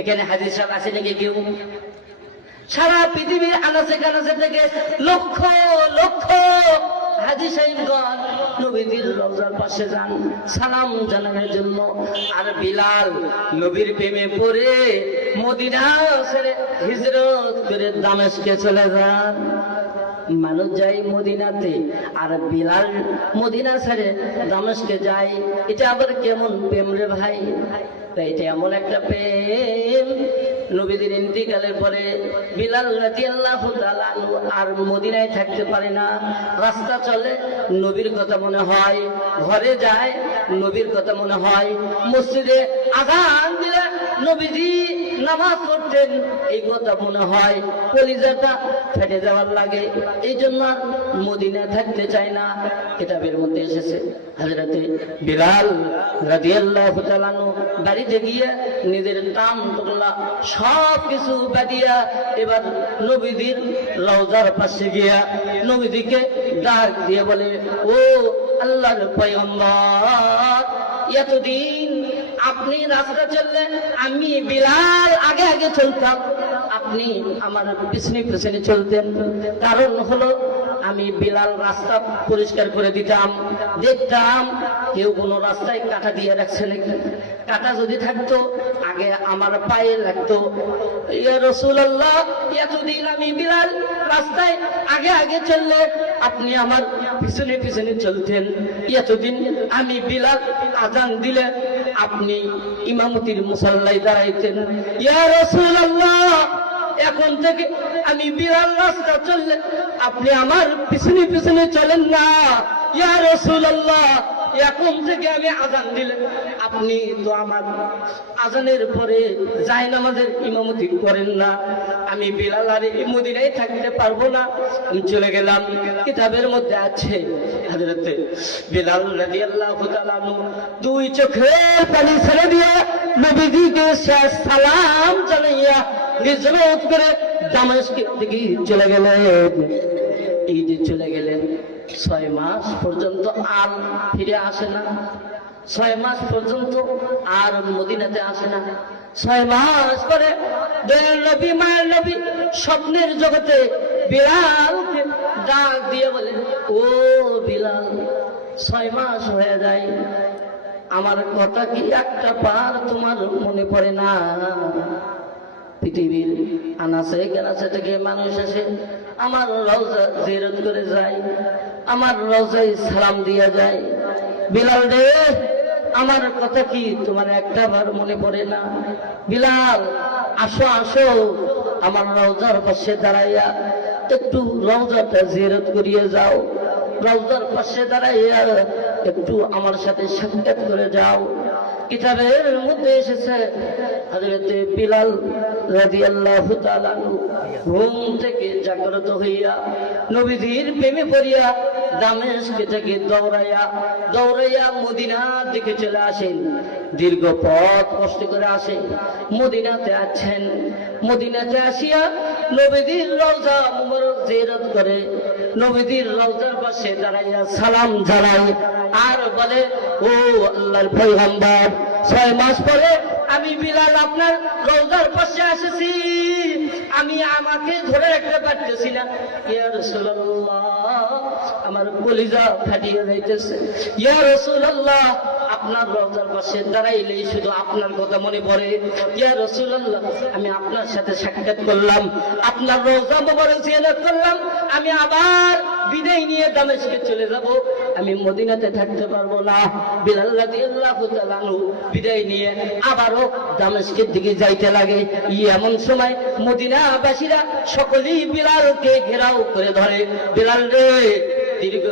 এখানে হাজির সাহেব আছে নাকি কেউ? সারা পৃথিবীর আনাচে কানাচে থেকে লক্ষ লক্ষ হাজি সাহেবগণ নবীদের রোজার পাশে যান, সালাম জানানোর জন্য। আর বিলাল নবীর প্রেমে পড়ে মদিনা ছেড়ে হিজরত করে দামেশকে চলে যান। মানুষ যায় মদিনাতে, আর বিলাল মদিনা ছেড়ে দামেশকে যায়। এটা আবার কেমন প্রেম রে ভাই? এটা এমন একটা প্রেম। নবীদের ইন্তিকালের পরে বিলাল রাদিয়াল্লাহু তাআলা আর মদিনায় থাকতে পারে না। রাস্তা চলে, নবীর কথা মনে হয়। ঘরে যায়, নবীর কথা মনে হয়। মসজিদে আজান দিলে নবীজি নামাজ পড়তেন, এই কথা মনে হয় কলিজাটা ফেটে যাওয়ার লাগে। এই জন্য আর মদিনায় থাকতে চায় না, কিতাবের মধ্যে এসেছে। হাজরাতে বিলাল রাদিয়াল্লাহু তাআলা বাড়িতে গিয়ে নিজের টান তোলা সব কিছু বাদিয়া এবার নবীদের রওজার পাশে গিয়া নবীদিকে ডাক দিয়ে বলে, ও আল্লাহর পয়গম্বর, এতদিন আপনি রাস্তা চললেন, আমি বিলাল আগে আগে চলতাম। আপনি আমার পিছনে পিছনে চলতেন। কারণ হলো, আমি বিলাল রাস্তা পরিষ্কার করে দিতাম, দেখতাম কেউ কোনো রাস্তায় কাটা দিয়ে রাখছে নাকি। কাটা যদি থাকতো, আগে আমার পায়ে লাগতো। ইয়া রসুল্লাহ এতদিন আমি বিলাল রাস্তায় আগে আগে চললে আপনি আমার পিছনে পিছনে চলতেন। এতদিন আমি বিলাল আজান দিলে আপনি ইমামতির মুসাল্লাই দাঁড়াইতেন। ইয়া এখন থেকে আমি বিড়াল রাস্তা চললে আপনি আমার পিছনে পিছনে চলেন না। ইয়া রসুল্লাহ এখন থেকে আমি আজান দিলে আপনি তো আমার আজানের পরে যাই নামাজের ইমামতি করেন না। আমি বিলাল আর মদিনায় থাকতে পারব না। আমি চলে গেলাম কিতাবের মধ্যে আছে হাজরতে বিলাল তাআলা আনহু দুই চোখের পানি ছেড়ে দিয়ে নবীজিকে শেষ সালাম করে দামেস্কের দিকে চলে গেলেন। এই যে চলে গেলেন ছয় মাস পর্যন্ত আর ফিরে আসে না। ছয় মাস পর্যন্ত আর মদিনাতে আসে না। ছয় মাস পরে নবী, মায়ের নবী স্বপ্নের জগতে বিড়াল ডাক দিয়ে বলে, ও বিলাল, ছয় মাস হয়ে যায়। আমার কথা কি একটা পার তোমার মনে পড়ে না? পৃথিবীর আনাসে কেনাসে থেকে মানুষ আসে। আমার রওজা জিরত করে যায়, আমার রওজায় সালাম দিয়ে যায়। বিলাল রে, আমার কথা কি তোমার একটা বার মনে পড়ে না? বিলাল, আসো আসো, আমার রওজার পাশে দাঁড়াইয়া একটু রওজাটা জিরত করিয়ে যাও। রওজার পাশে দাঁড়াইয়া একটু আমার সাথে সাক্ষাৎ করে যাও। কিতাবের মধ্যে এসেছে হাজরতে বিলাল রাজি আল্লাহ ঘুম থেকে জাগ্রত হইয়া নবীজির প্রেমে পড়িয়া দামেস্ক থেকে দৌড়াইয়া দৌড়াইয়া মদিনার দিকে চলে আসেন। দীর্ঘ পথ কষ্ট করে আসে মদিনাতে আছেন। মদিনাতে আসিয়া নবীজির রওজা মুবারক জিয়ারত করে নবীজির রওজার পাশে দাঁড়াইয়া সালাম জানাই আর বলে, ও আল্লাহর পয়গম্বর, ছয় মাস পরে আমি বিলাল আপনার রওজার আমি আমাকে ধরে রাখতে পারতেছি আমার কলিজা ফাটিয়ে যাইতেছে। ইয়া রাসূলুল্লাহ, আপনার রওজার পাশে দাঁড়াইলেই শুধু আপনার কথা মনে পড়ে। ইয়া রাসূলুল্লাহ, আমি আপনার সাথে সাক্ষাৎ করলাম, আপনার রওজা মোবারক জিয়ারত করলাম, আমি আবার বিদায় নিয়ে দামেশকে চলে যাব। আমি মদিনাতে থাকতে পারব না। বিলাল রাদিয়াল্লাহু তাআলা বিদায় নিয়ে আবারও দামেশকের দিকে যাইতে লাগে। ই এমন সময় মদিনাবাসীরা সকলেই বিলালকে ঘেরাও করে ধরে। বিলাল রে, দীর্ঘ